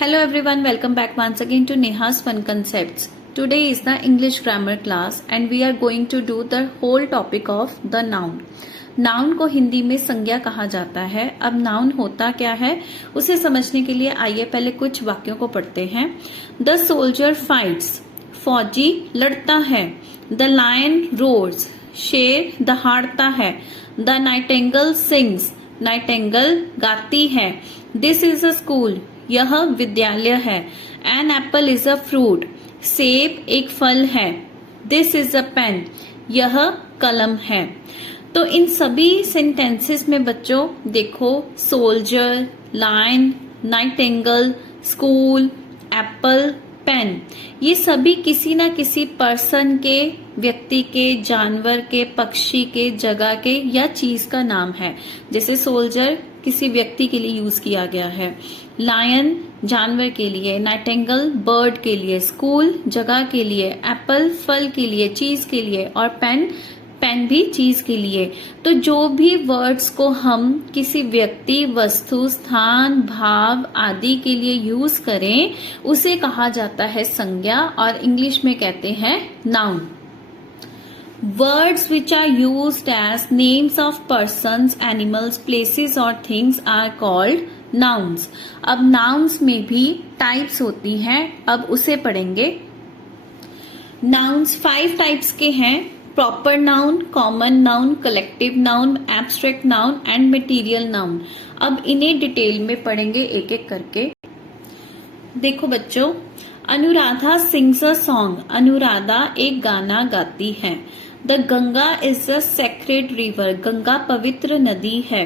Hello everyone, welcome back once again to Neha's Fun Concepts. Today is the English grammar class and we are going to do the whole topic of the noun. Noun को हिंदी में संज्ञा कहा जाता है। अब noun होता क्या है उसे समझने के लिए आइए पहले कुछ वाक्यों को पढ़ते हैं। द सोल्जर फाइट्स, फौजी लड़ता है। द लायन रोर्स, शेर दहाड़ता है। द नाइटेंगल सिंग्स, नाइटेंगल गाती है। दिस इज अ स्कूल, यह विद्यालय है। An apple is a fruit, सेब एक फल है। दिस इज अ पेन, यह कलम है। तो इन सभी सेंटेंसेस में बच्चों देखो, soldier, lion, nightingale, school, apple, pen, ये सभी किसी ना किसी पर्सन के, व्यक्ति के, जानवर के, पक्षी के, जगह के या चीज का नाम है। जैसे सोल्जर किसी व्यक्ति के लिए यूज किया गया है, लायन जानवर के लिए, नाइटेंगल बर्ड के लिए, स्कूल जगह के लिए, एप्पल फल के लिए, चीज के लिए, और पेन पेन भी चीज के लिए। तो जो भी वर्ड्स को हम किसी व्यक्ति, वस्तु, स्थान, भाव आदि के लिए यूज करें उसे कहा जाता है संज्ञा और इंग्लिश में कहते हैं noun. Words which are used as names of persons, animals, places or things are called nouns. अब nouns में भी types होती हैं, अब उसे पढ़ेंगे। Nouns 5 types के हैं, proper noun, common noun, collective noun, abstract noun and material noun. अब इन्हें डिटेल में पढ़ेंगे एक एक करके। देखो बच्चों, Anuradha sings a song, Anuradha एक गाना गाती है। The Ganga is a sacred river, Ganga पवित्र नदी है।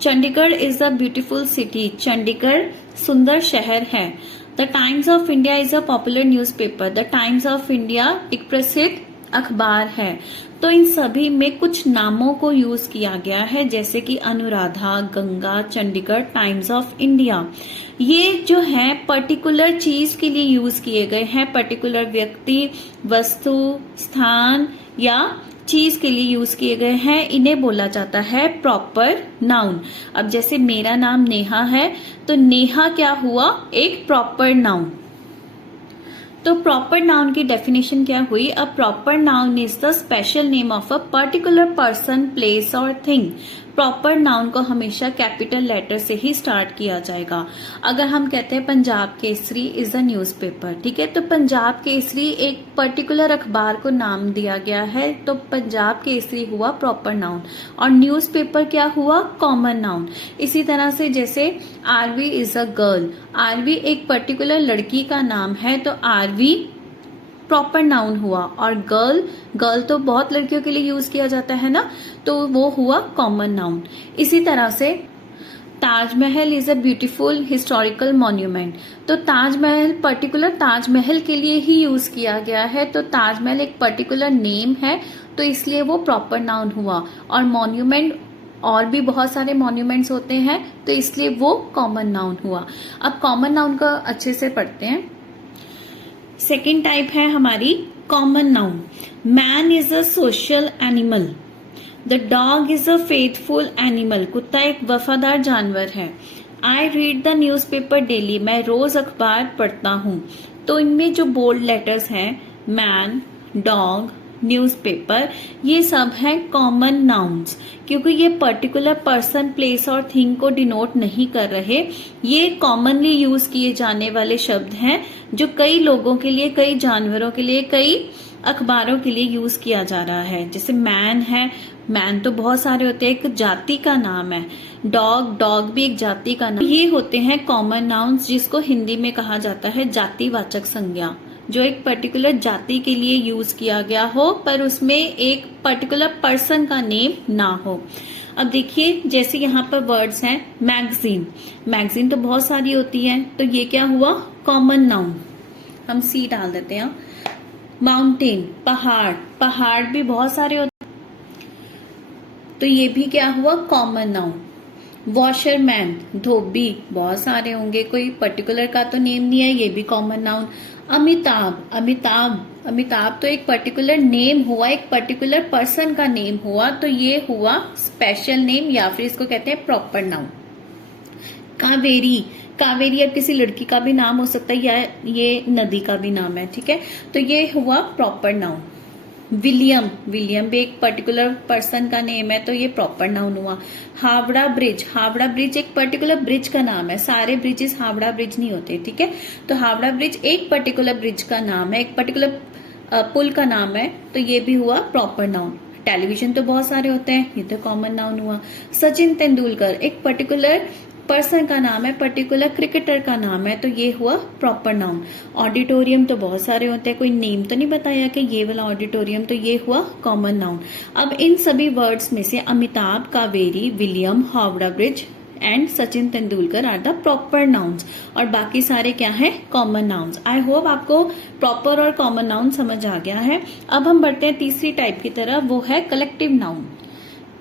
Chandigarh is a beautiful city, Chandigarh सुंदर शहर है। The times of India is a popular newspaper, the times of India एक प्रसिद्ध अखबार है। तो इन सभी में कुछ नामों को यूज किया गया है, जैसे कि Anuradha, Ganga, Chandigarh, times of India. ये जो है पर्टिकुलर चीज के लिए यूज किए गए हैं, पर्टिकुलर व्यक्ति, वस्तु, स्थान या चीज के लिए यूज किए गए हैं। इन्हें बोला जाता है प्रॉपर नाउन। अब जैसे मेरा नाम नेहा है, तो नेहा क्या हुआ, एक प्रॉपर नाउन। तो प्रॉपर नाउन की डेफिनेशन क्या हुई? A proper noun is the special name of a particular person, place और थिंग। प्रॉपर नाउन को हमेशा कैपिटल लेटर से ही स्टार्ट किया जाएगा। अगर हम कहते हैं Punjab Kesari is a newspaper, ठीक है, तो पंजाब केसरी एक पर्टिकुलर अखबार को नाम दिया गया है, तो पंजाब केसरी हुआ प्रॉपर नाउन। और न्यूज़पेपर क्या हुआ, कॉमन नाउन। इसी तरह से जैसे Aarvi is a girl, Aarvi एक पर्टिकुलर लड़की का नाम है, तो आरवी प्रॉपर नाउन हुआ। और गर्ल, गर्ल तो बहुत लड़कियों के लिए यूज किया जाता है ना, तो वो हुआ कॉमन नाउन। इसी तरह से Taj Mahal is a beautiful historical monument, तो ताजमहल पर्टिकुलर ताजमहल के लिए ही यूज किया गया है, तो ताजमहल एक पर्टिकुलर नेम है, तो इसलिए वो प्रॉपर नाउन हुआ। और मॉन्यूमेंट, और भी बहुत सारे मॉन्यूमेंट्स होते हैं, तो इसलिए वो कॉमन नाउन हुआ। अब कॉमन नाउन का अच्छे से पढ़ते हैं। सेकेंड टाइप है हमारी common noun. Man is a social animal, the dog is a faithful animal, कुत्ता एक वफादार जानवर है। I read the news paper daily, मैं रोज अखबार पढ़ता हूँ। तो इनमें जो बोल्ड लेटर्स हैं, मैन, डॉग, न्यूज़पेपर, ये सब हैं कॉमन नाउन्स, क्योंकि ये पर्टिकुलर पर्सन, प्लेस और थिंग को डिनोट नहीं कर रहे। ये कॉमनली यूज किए जाने वाले शब्द हैं जो कई लोगों के लिए, कई जानवरों के लिए, कई अखबारों के लिए यूज किया जा रहा है। जैसे मैन है, मैन तो बहुत सारे होते हैं, एक जाति का नाम है। डॉग, डॉग भी एक जाति का नाम। ये होते हैं कॉमन नाउन्स, जिसको हिंदी में कहा जाता है जातिवाचक संज्ञा, जो एक पर्टिकुलर जाति के लिए यूज किया गया हो पर उसमें एक पर्टिकुलर पर्सन का नेम ना हो। अब देखिए, जैसे यहाँ पर वर्ड्स हैं, मैगजीन, मैगजीन तो बहुत सारी होती है, तो ये क्या हुआ, कॉमन नाउन। हम सी डाल देते हैं। माउंटेन, पहाड़, पहाड़ भी बहुत सारे होते हैं, तो ये भी क्या हुआ, कॉमन नाउन। वॉशरमैन, धोबी, बहुत सारे होंगे, कोई पर्टिकुलर का तो नेम नहीं है, ये भी कॉमन नाउन। अमिताभ, अमिताभ, अमिताभ तो एक पर्टिकुलर नेम हुआ, एक पर्टिकुलर पर्सन का नेम हुआ, तो ये हुआ स्पेशल नेम या फिर इसको कहते हैं प्रॉपर नाउन। कावेरी, कावेरी अब किसी लड़की का भी नाम हो सकता है या ये नदी का भी नाम है, ठीक है। तो ये हुआ प्रॉपर नाउन। विलियम, विलियम भी एक पर्टिकुलर पर्सन का नेम है, तो ये प्रॉपर नाउन हुआ। हावड़ा ब्रिज, हावड़ा ब्रिज एक पर्टिकुलर ब्रिज का नाम है, सारे ब्रिजेस हावड़ा ब्रिज नहीं होते, ठीक है। तो हावड़ा ब्रिज एक पर्टिकुलर ब्रिज का नाम है, एक पर्टिकुलर पुल का नाम है, तो ये भी हुआ प्रॉपर नाउन। टेलीविजन तो बहुत सारे होते हैं, ये तो कॉमन नाउन हुआ। सचिन तेंदुलकर एक पर्टिकुलर पर्सन का नाम है, पर्टिकुलर क्रिकेटर का नाम है, तो ये हुआ प्रॉपर नाउन। ऑडिटोरियम तो बहुत सारे होते हैं, कोई नेम तो नहीं बताया कि ये वाला ऑडिटोरियम, तो ये हुआ कॉमन नाउन। अब इन सभी वर्ड्स में से Amitabh, Kaveri, William, Howrah bridge and Sachin Tendulkar are the proper nouns, और बाकी सारे क्या है, कॉमन नाउन्स। आई होप आपको प्रॉपर और कॉमन नाउन समझ आ गया है। अब हम बढ़ते हैं तीसरी टाइप की तरफ, वो है कलेक्टिव नाउन।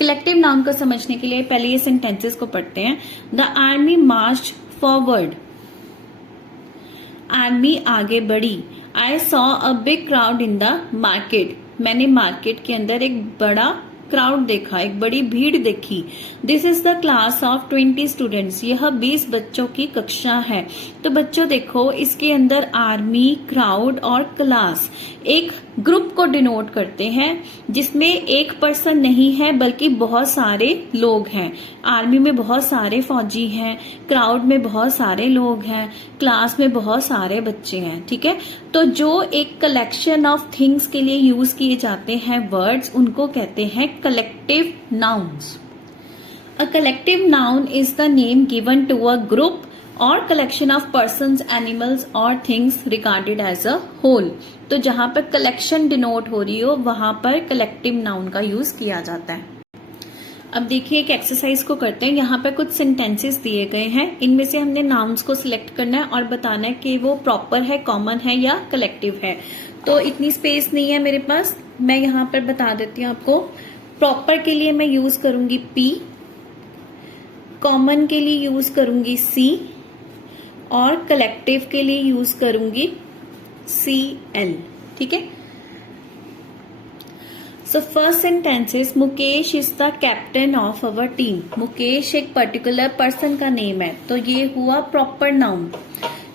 कलेक्टिव नाउन को समझने के लिए पहले ये सेंटेंसेस को पढ़ते हैं। The army March forward, army आगे बढ़ी। I saw a big crowd in the market, मैंने मार्केट के अंदर एक बड़ा क्राउड देखा, एक बड़ी भीड़ देखी। This is the class of 20 students, यह 20 बच्चों की कक्षा है। तो बच्चों देखो, इसके अंदर आर्मी, क्राउड और क्लास एक ग्रुप को डिनोट करते हैं, जिसमें एक पर्सन नहीं है बल्कि बहुत सारे लोग हैं। आर्मी में बहुत सारे फौजी हैं, क्राउड में बहुत सारे लोग हैं, क्लास में बहुत सारे बच्चे हैं, ठीक है। तो जो एक कलेक्शन ऑफ थिंग्स के लिए यूज किए जाते हैं वर्ड्स, उनको कहते हैं collective nouns. A collective noun is the name given to a group और कलेक्शन ऑफ पर्सन्स, एनिमल्स और things regarded as a whole. तो जहां पर कलेक्शन डिनोट हो रही हो, वहां पर कलेक्टिव नाउन का यूज किया जाता है। अब देखिए एक एक्सरसाइज को करते हैं। यहाँ पे कुछ सेंटेंसेस दिए गए हैं, इनमें से हमने नाउन्स को सिलेक्ट करना है और बताना है कि वो प्रॉपर है, कॉमन है या कलेक्टिव है। तो इतनी स्पेस नहीं है मेरे पास, मैं यहाँ पर बता देती हूँ आपको। प्रॉपर के लिए मैं यूज करूंगी P, कॉमन के लिए यूज करूंगी C और कलेक्टिव के लिए यूज करूंगी CL, ठीक है। So first sentence is Mukesh is the captain of our team. Mukesh एक पर्टिकुलर पर्सन का नेम है, तो ये हुआ प्रॉपर नाउन।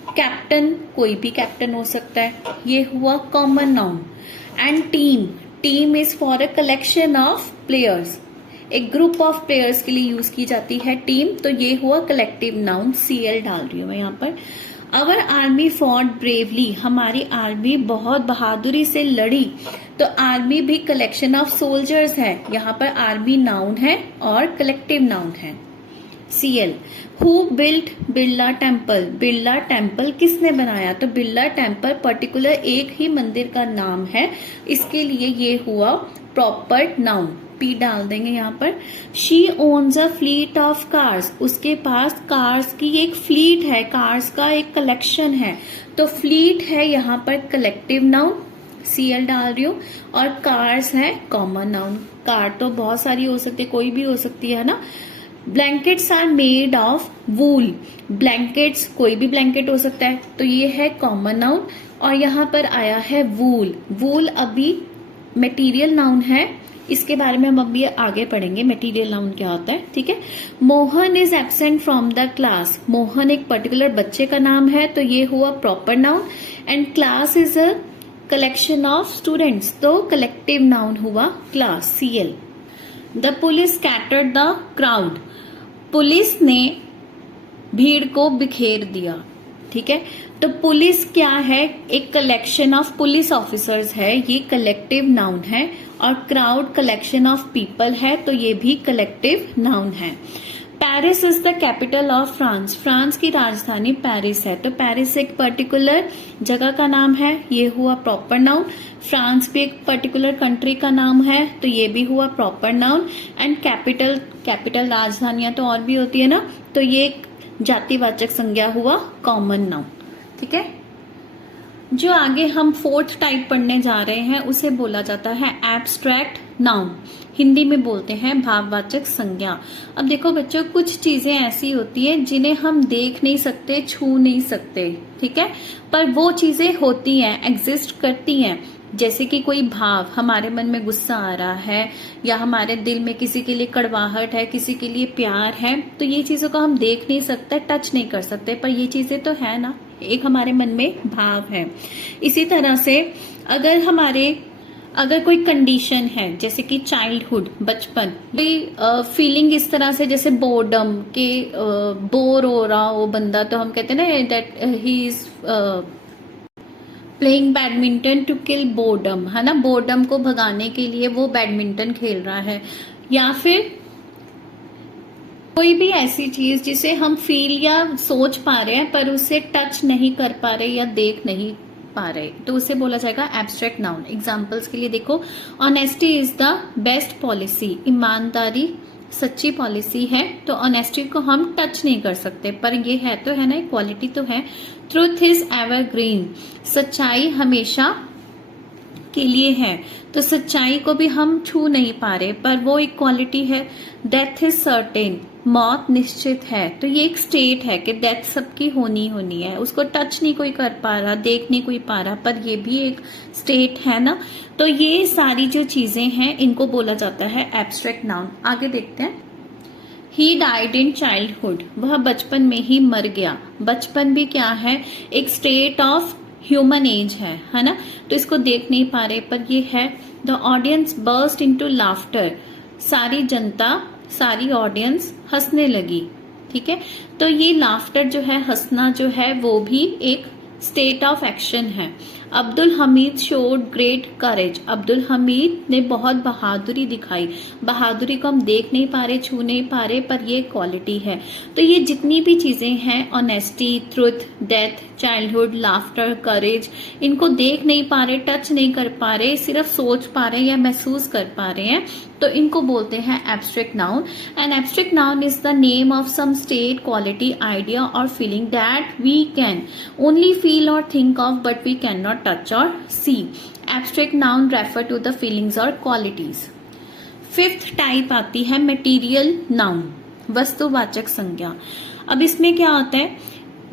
कैप्टन कोई भी कैप्टन हो सकता है, ये हुआ common noun. And team, team is for a collection of players, एक ग्रुप ऑफ प्लेयर्स के लिए यूज की जाती है टीम, तो ये हुआ कलेक्टिव नाउन। CL डाल रही हूं मैं यहाँ पर। अवर आर्मी फॉट ब्रेवली, हमारी आर्मी बहुत बहादुरी से लड़ी, तो आर्मी भी कलेक्शन ऑफ सोल्जर्स है, यहाँ पर आर्मी नाउन है और कलेक्टिव नाउन है CL। Who built Birla temple, Birla temple किसने बनाया, तो बिरला टेम्पल पर्टिकुलर एक ही मंदिर का नाम है, इसके लिए ये हुआ प्रॉपर नाउन। P डाल देंगे यहाँ पर। She owns a fleet of cars, उसके पास कार्स की एक फ्लीट है, कार्स का एक कलेक्शन है, तो फ्लीट है यहाँ पर कलेक्टिव नाउन, CL डाल रही हूँ। और कार्स है कॉमन नाउन, कार तो बहुत सारी हो सकती है, कोई भी हो सकती है ना। Blankets are made of wool, blankets कोई भी ब्लैंकेट हो सकता है, तो ये है कॉमन नाउन। और यहाँ पर आया है वूल, वूल अभी मटेरियल नाउन है, इसके बारे में हम अभी आगे पढ़ेंगे मटेरियल नाउन क्या होता है, ठीक है। Mohan is absent from the class, Mohan एक पर्टिकुलर बच्चे का नाम है, तो ये हुआ proper noun. And class is a collection of students, तो कलेक्टिव नाउन हुआ class CL। The police scattered the crowd, police ने भीड़ को बिखेर दिया, ठीक है। तो पुलिस क्या है, एक कलेक्शन ऑफ पुलिस ऑफिसर्स है, ये कलेक्टिव नाउन है। और क्राउड कलेक्शन ऑफ पीपल है, तो ये भी कलेक्टिव नाउन है। Paris is the capital of France, France की राजधानी पेरिस है, तो पेरिस एक पर्टिकुलर जगह का नाम है, ये हुआ प्रॉपर नाउन। फ्रांस भी एक पर्टिकुलर कंट्री का नाम है, तो ये भी हुआ proper noun. And capital, capital राजधानियां तो और भी होती है ना, तो ये एक जातिवाचक संज्ञा हुआ कॉमन नाउन, ठीक है। जो आगे हम फोर्थ टाइप पढ़ने जा रहे हैं उसे बोला जाता है एब्स्ट्रैक्ट नाउन, हिंदी में बोलते हैं भाववाचक संज्ञा। अब देखो बच्चों, कुछ चीजें ऐसी होती हैं जिन्हें हम देख नहीं सकते, छू नहीं सकते, ठीक है, पर वो चीजें होती हैं, एग्जिस्ट करती हैं, जैसे कि कोई भाव, हमारे मन में गुस्सा आ रहा है या हमारे दिल में किसी के लिए कड़वाहट है, किसी के लिए प्यार है, तो ये चीजों को हम देख नहीं सकते, टच नहीं कर सकते, पर ये चीजें तो है ना, एक हमारे मन में भाव है। इसी तरह से अगर कोई कंडीशन है, जैसे कि चाइल्डहुड, बचपन, कोई फीलिंग इस तरह से, जैसे बोर्डम के, बोर हो रहा हो बंदा, तो हम कहते हैं ना that he is playing badminton to kill boredom, है ना, बोर्डम को भगाने के लिए वो बैडमिंटन खेल रहा है। या फिर कोई भी ऐसी चीज जिसे हम फील या सोच पा रहे हैं पर उसे टच नहीं कर पा रहे या देख नहीं पा रहे, तो उसे बोला जाएगा एब्स्ट्रैक्ट नाउन। एग्जांपल्स के लिए देखो, honesty is the best policy, ईमानदारी सच्ची पॉलिसी है, तो ऑनेस्टी को हम टच नहीं कर सकते, पर ये है तो है ना, क्वालिटी तो है। ट्रूथ इज एवरग्रीन, सच्चाई हमेशा के लिए है, तो सच्चाई को भी हम छू नहीं पा रहे, पर वो एक क्वालिटी है। डेथ इज सर्टेन, मौत निश्चित है, तो ये एक स्टेट है कि डेथ सबकी होनी है, उसको टच नहीं कोई कर पा रहा, देख नहीं कोई पा रहा, पर ये भी एक स्टेट है ना। तो ये सारी जो चीजें हैं इनको बोला जाता है एब्स्ट्रैक्ट नाउन। आगे देखते हैं। ही डाइड इन चाइल्डहुड, वह बचपन में ही मर गया। बचपन भी क्या है, एक स्टेट ऑफ ह्यूमन एज है ना, तो इसको देख नहीं पा रहे, पर ये है। The audience burst into laughter, सारी जनता, सारी ऑडियंस हंसने लगी, ठीक है। तो ये लाफ्टर जो है, हंसना जो है, वो भी एक स्टेट ऑफ एक्शन है। Abdul Hamid showed great courage, Abdul Hamid ने बहुत बहादुरी दिखाई। बहादुरी को हम देख नहीं पा रहे, छू नहीं पा रहे, पर ये क्वालिटी है। तो ये जितनी भी चीजें हैं, honesty, truth, death, childhood, laughter, courage, इनको देख नहीं पा रहे, टच नहीं कर पा रहे, सिर्फ सोच पा रहे हैं या महसूस कर पा रहे हैं, तो इनको बोलते हैं abstract noun. And abstract noun is the name of some state, quality, idea or feeling that we can only feel or think of but we can not touch or see. Abstract noun refer to the feelings or qualities. Fifth type आती है material noun, वस्तुवाचक संज्ञा। अब इसमें क्या होता है,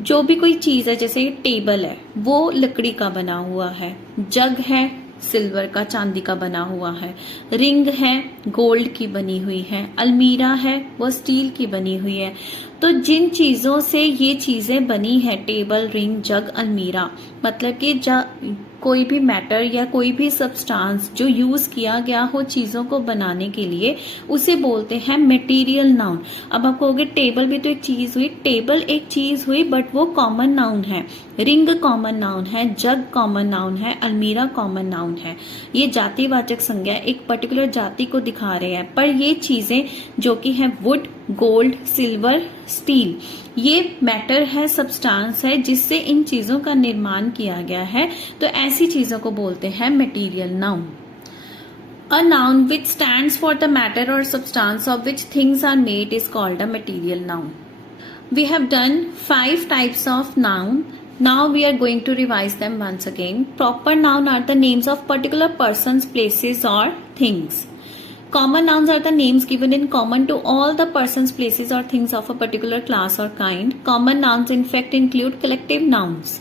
जो भी कोई चीज है, जैसे टेबल है, वो लकड़ी का बना हुआ है, जग है सिल्वर का, चांदी का बना हुआ है, रिंग है गोल्ड की बनी हुई है, अलमीरा है वो स्टील की बनी हुई है। तो जिन चीजों से ये चीजें बनी है, टेबल, रिंग, जग, अलमीरा, मतलब कि कोई भी मैटर या कोई भी सब्सटेंस जो यूज किया गया हो चीजों को बनाने के लिए, उसे बोलते हैं मटेरियल नाउन। अब आप कहोगे टेबल भी तो एक चीज हुई, टेबल एक चीज हुई, बट वो कॉमन नाउन है। रिंग कॉमन नाउन है, जग कॉमन नाउन है, अलमीरा कॉमन नाउन है। ये जातिवाचक संज्ञा एक पर्टिकुलर जाति को दिखा रहे हैं, पर ये चीजें जो कि है वुड, गोल्ड, सिल्वर, स्टील, ये मैटर है, सब्सटेंस है, जिससे इन चीजों का निर्माण किया गया है, तो ऐसी चीजों को बोलते हैं material noun. A noun which stands for the matter or substance of which things are made is called a material noun. We have done 5 types of noun. Now we are going to revise them once again. Proper noun are the names of particular persons, places or things. Common nouns are the names given in common to all the persons, places or things of a particular class or kind. Common nouns in fact include collective nouns.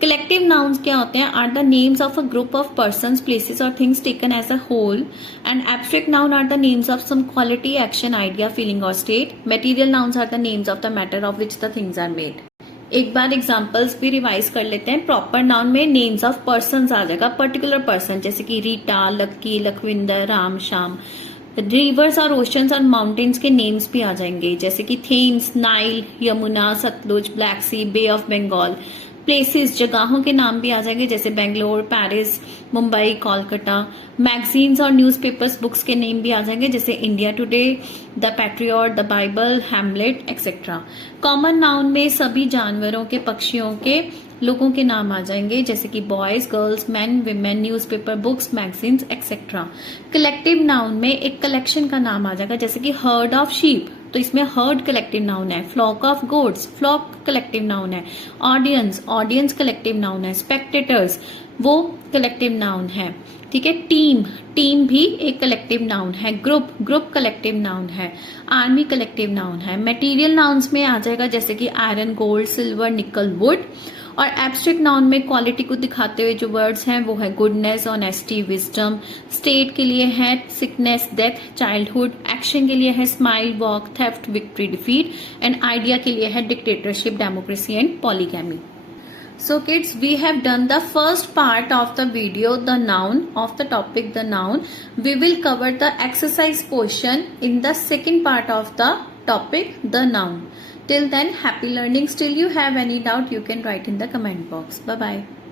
Collective nouns क्या होते हैं, are the names of a group of persons, places or things taken as a whole. And abstract noun are the names of some quality, action, idea, feeling or state. Material nouns are the names of the matter of which the things are made. एक बार examples भी revise कर लेते हैं। Proper noun में names of persons आ जाएगा, particular person, जैसे कि रीटा, लक्की, लखविंदर, राम, श्याम। रिवर्स और ओशंस और माउंटेन्स के नेम्स भी आ जाएंगे, जैसे कि Thames, Nile, Yamuna, Sutlej, Black Sea, Bay of Bengal. Places, जगहों के नाम भी आ जाएंगे, जैसे बेंगलोर, पेरिस, मुंबई, कोलकाता। मैगजीन्स और न्यूज़पेपर्स, बुक्स के नेम भी आ जाएंगे, जैसे India Today, the Patriot, the Bible, Hamlet, etcetera. Common noun में सभी जानवरों के, पक्षियों के, लोगों के नाम आ जाएंगे, जैसे कि boys, girls, man, women, newspaper, books, magazines, etcetera. Collective noun में एक कलेक्शन का नाम आ जाएगा, जैसे कि हर्ड ऑफ शीप, तो इसमें हर्ड कलेक्टिव नाउन है। Flock of goats, flock collective noun है। ऑडियंस, ऑडियंस कलेक्टिव नाउन है। स्पेक्टेटर्स, वो कलेक्टिव नाउन है, ठीक है। टीम, टीम भी एक कलेक्टिव नाउन है। ग्रुप, ग्रुप कलेक्टिव नाउन है। आर्मी कलेक्टिव नाउन है। मटेरियल नाउन्स में आ जाएगा, जैसे कि iron, gold, silver, nickel, wood. और एब्स्ट्रैक्ट नाउन में क्वालिटी को दिखाते हुए जो वर्ड्स हैं वो है गुडनेस, ऑनेस्टी, विजडम। स्टेट के लिए है सिकनेस, डेथ, चाइल्डहुड। एक्शन के लिए है smile, walk, theft, victory, defeat. And idea के लिए है dictatorship, democracy and polygamy. So kids, we have done the first part of the video, the noun of the topic, the noun. We will cover the exercise portion in the second part of the topic, the noun. Till then, happy learning. Still you have any doubt, you can write in the comment box. Bye bye.